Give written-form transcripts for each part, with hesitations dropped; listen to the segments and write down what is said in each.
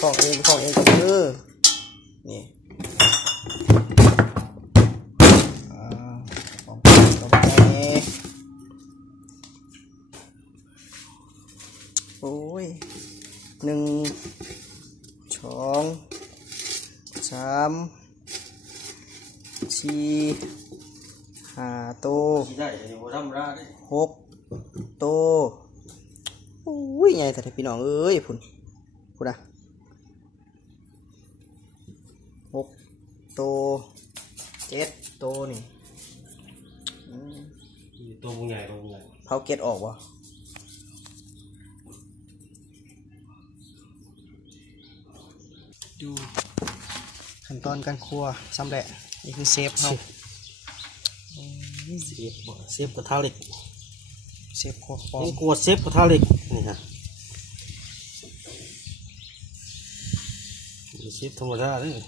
ของเองกับมือนี่ของตัวนี้โอ้ย1 2 3 4 5ตัว6ตัวโอ้ยใหญ่แต่พี่น้องเอ้ยพุ่นนะ6ตัว7ตัวนี่ตัวใหญ่เผาเกล็ดออกวะดูขั้นตอนการคั่วสำเร็จนี่คือเซฟเขาเซฟกระทะเหล็กเซฟคั่วฟองนี่กวดเซฟกระทะเหล็กนี่ฮะเซฟธรรมดาเลย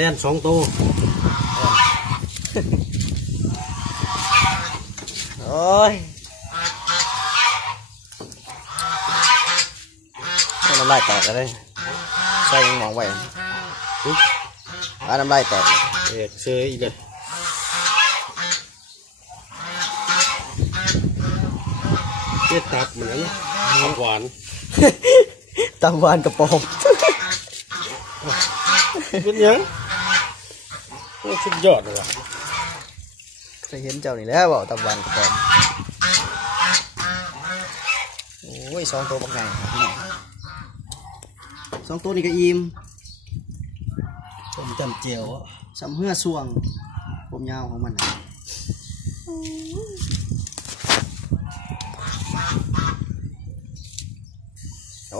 เล่น2 ตัวโอ้ยน้ำลายแตกเลยใส่หมองไว้น้ำลายแตกเชยอีกเลยเจ็ดตับเหมือนตับหวานตับหวานกระป๋องเป็นยังสุดยอดเลยว่ะเคยเห็นเจ้านี่แล้วบอกตับหวานกระป๋องโอ้ย2 ตัวบักไง2 ตัวนี่ก็อิ่มผมจำเจียวสำเพื่อส่วงผมยาวของมัน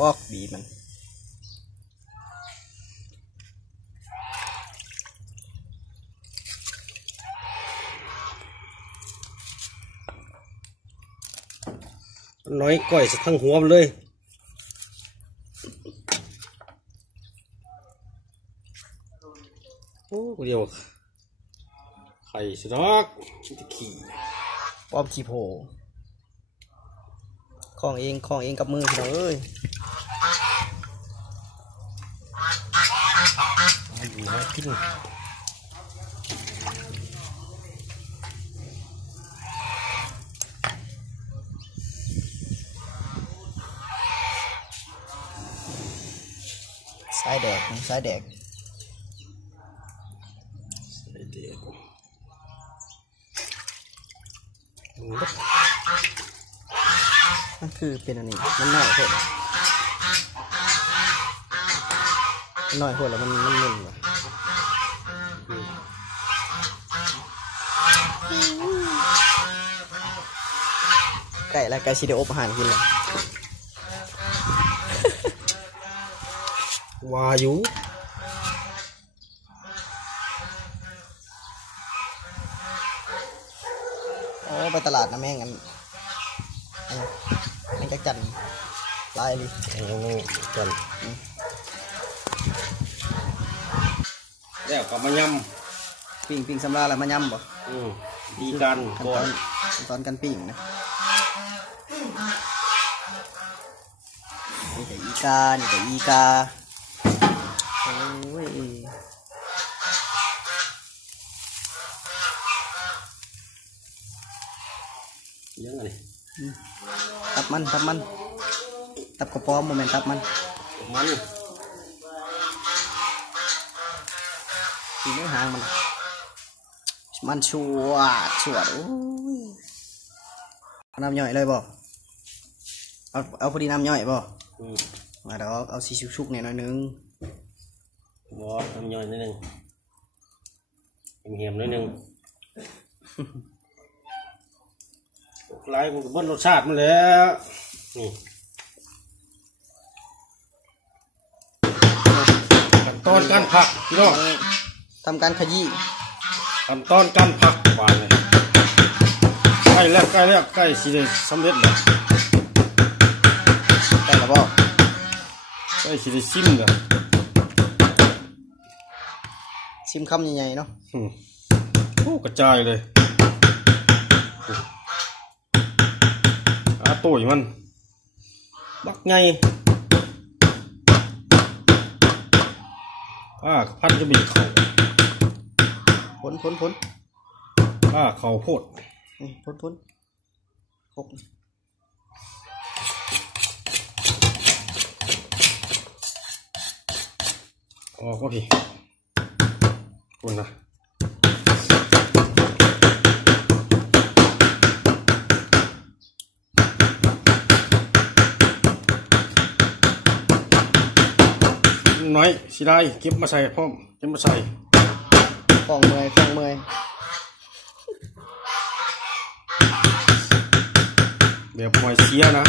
ออกบีมันน้อยก้อยสะทั้งหัวมันเลยโอ้เดียวไข่สดอกขี่ป้อมขี้โผของเองกับมือพี่น้องเอ้ยกินสายแดกนั่นคือเป็นอันนี้มันน้อยโหดมันน้อยโหดแล้วมันมึนว่ะไก่และไก่ซีเดโออาหารกินเลยวายุโอ้ไปตลาดนะแม่งกันแม่งจักจันลายเลยจันแล้วก็มายำปิ้งสำราญแล้วมายำบ่ดีกันก่อนตอนกันปิ้งนะนี่แต่อีกาโอ้ยยังไงตับมันตับกระป๋อมโมเมนต์ตับมันสีเนื้อหางมันชัวโอ้ยน้ำย่อยเลยบ่เอาพอดีน้ำย่อยบ่มาดอกเอาสีชุกๆเนี่ยหน่อยนึงบ่น้ำย่อยนิดนึงเหี่ยมนิดนึงไล่มันก็เบิ้ลรสชาติมันแล้วนี่ขั้นตอน อนการผักพี่น้อง ทำการขยี้ ขั้นตอนการผักหวานเลยใกล้แล้วใกล้สิได้สำเร็จแล้ว ได้แล้วบ่ ใกล้สิได้ชิมแล้ว ชิมคำใหญ่ๆเนาะ โอ้กระจายเลยตัวมันบักไงพันจะบีบเขาพ้นเขาโพดพ้นหกก็พี่คุณนะน้อยสิได้เก็บมาใส่พร้อมเก็บมาใส่คล่องเมื่อยเดี๋ยวปล่อยเสียนะ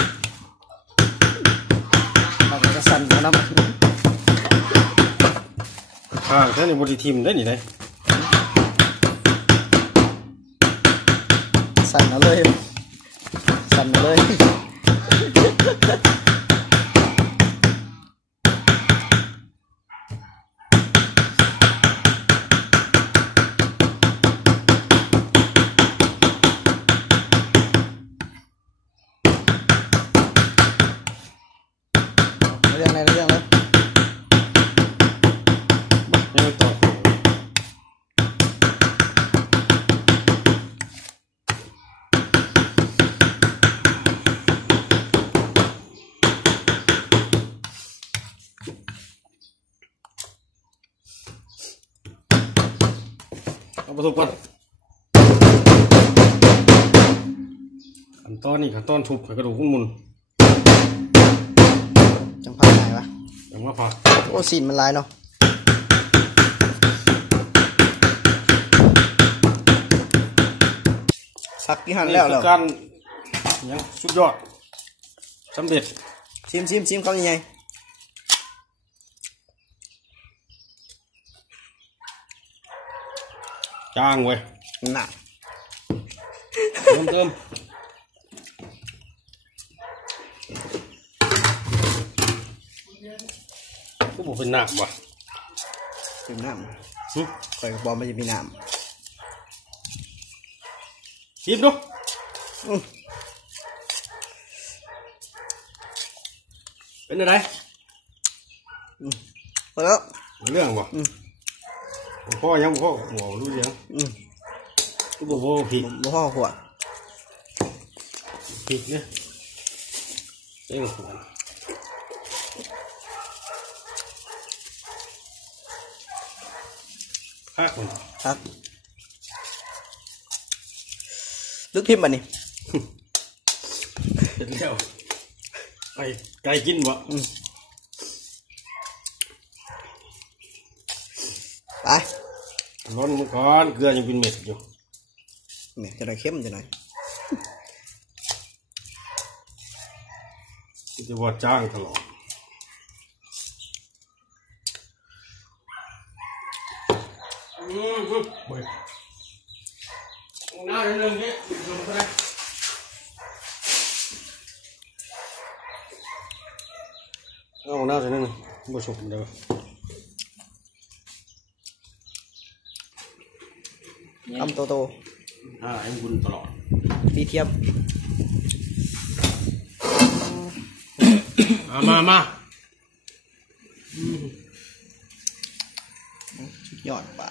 เราจะสั่นมาน้ำแค่ในบริทีมได้หนิได้สั่นมาเลยเรื่องเลยไม่ต่อเอาประสบกันขั้นตอนนี้ขั้นตอนทุบกระดูกมุนจังพักไหนวะยังว่าผักโอ้สีมันลายเนาะสักกี่หันแล้วเหรอการยังสุดยอดสำเร็จชิมเขายังไงจ้างเว้ยหนักเติมก็บอกเป็นหนักว่ะเป็นน้ำคอยกระบอกมันจะมีน้ำชิมดูเป็นอะไรพอแล้วเรื่องว่ะพ่อยังพ่อหัวรู้ยังก็บอกว่าผิดพ่อหัวผิดเนี่ยเองหัวครับลึกพิมพ์ป่ะนี่เสร็จแล้วไปไก่กินวะไปร้อนมันก่อนเกลือยังเป็นเม็ดอยู่เม็ดจะหน่อยเข้มจะหน่อยจะว่าจ้างตลอดไปหน้าเรื่องนี้ลงไปเอาหน้าจะนั่นบ่สุกเด้อทำโตให้บุญตลอดดีเทียมมาสุดยอดป่ะ